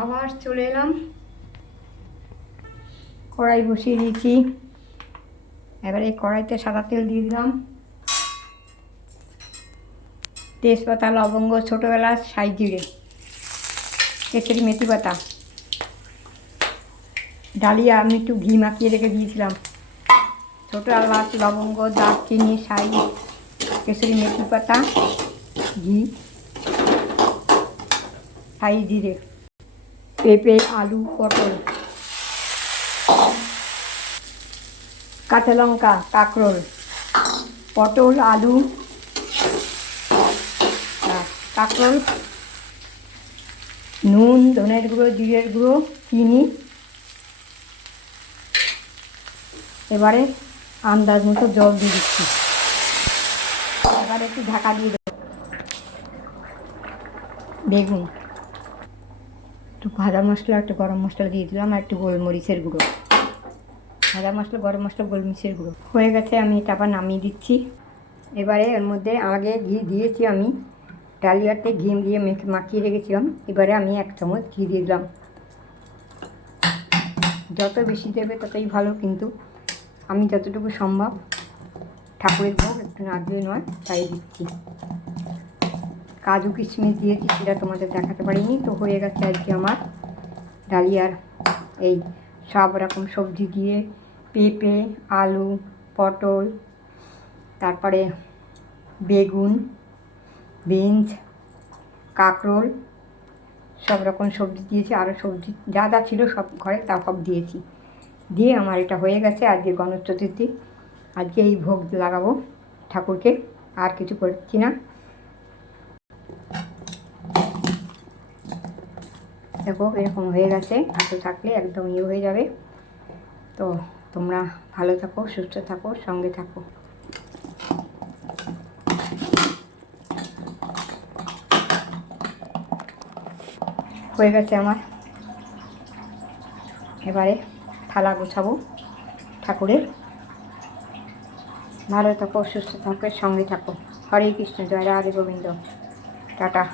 আবার চলে এলাম। কড়াই বসিয়ে দিয়েছি। এবারে কড়াইতে সাদা তেল দিয়ে দিলাম। তেজপাতা, লবঙ্গ ছোটো এলাচ সাই জিরে কেচেরি মেথি পাতা ডালিয়া আমি একটু ঘি মাখিয়ে রেখে দিয়েছিলাম। ছোটো এলাচ, লবঙ্গ, দারচিনি সাই কেসরি মেথি পাতা ঘি সাই জিরে। পেঁপে, আলু, পটল। কাঁচা লঙ্কা, কাঁকরোল। পটল, আলু। কাঁকরোল। নুন, ধনের গুঁড়ো, জিরের গুঁড়ো, চিনি। এবারে আন্দাজ মতো জল দিয়ে দিচ্ছি। এবারে একটু ঢাকা দিয়ে দেবো। বেগুন। একটু ভাজা মশলা, একটু গরম মশলা দিয়ে দিলাম আর একটু গোলমরিচের গুঁড়ো। ভাজা মশলা, গরম মশলা, গোলমরিচের গুঁড়ো। হয়ে গেছে, আমি এটা আবার নামিয়ে দিচ্ছি। এবারে এর মধ্যে আগে ঘি দিয়েছি আমি। ডালিয়াতে ঘি দিয়ে মেখে মাখিয়ে রেখেছিলাম। এবারে আমি এক চামচ ঘি দিয়ে দিলাম। যত বেশি দেবে ততই ভালো, কিন্তু আমি যতটুকু সম্ভব ঠাকুরের ভোগ একটু না দিয়ে নয়, তাই দিচ্ছি। কাজু কিশমিশ দিয়েছি সেটা তোমাদের দেখাতে পারিনি, তো হয়ে গেছে আজকে আমার ডালিয়ার এই সব রকম সবজি দিয়ে পেঁপে, আলু, পটল, তারপরে বেগুন, বিনস, কাঁকরোল, সব রকম সবজি দিয়েছি, আরও সবজি যা যা ছিল সব ঘরে তা সব দিয়েছি। দিয়ে আমার এটা হয়ে গেছে আজকে গণেশ চতুর্থী। আজকে এই ভোগ লাগাবো ঠাকুরকে, আর কিছু করছি না। দেখো, এরকম হয়ে গেছে। এত থাকলে একদম ইয়ে হয়ে যাবে। তো তোমরা ভালো থাকো, সুস্থ থাকো, সঙ্গে থাকো। হয়ে গেছে আমার। এবারে থালা গোছাবো ঠাকুরের। ভালো থাকো, সুস্থ থাকো, সঙ্গে থাকো। হরে কৃষ্ণ, জয় রাধে গোবিন্দ। টাটা।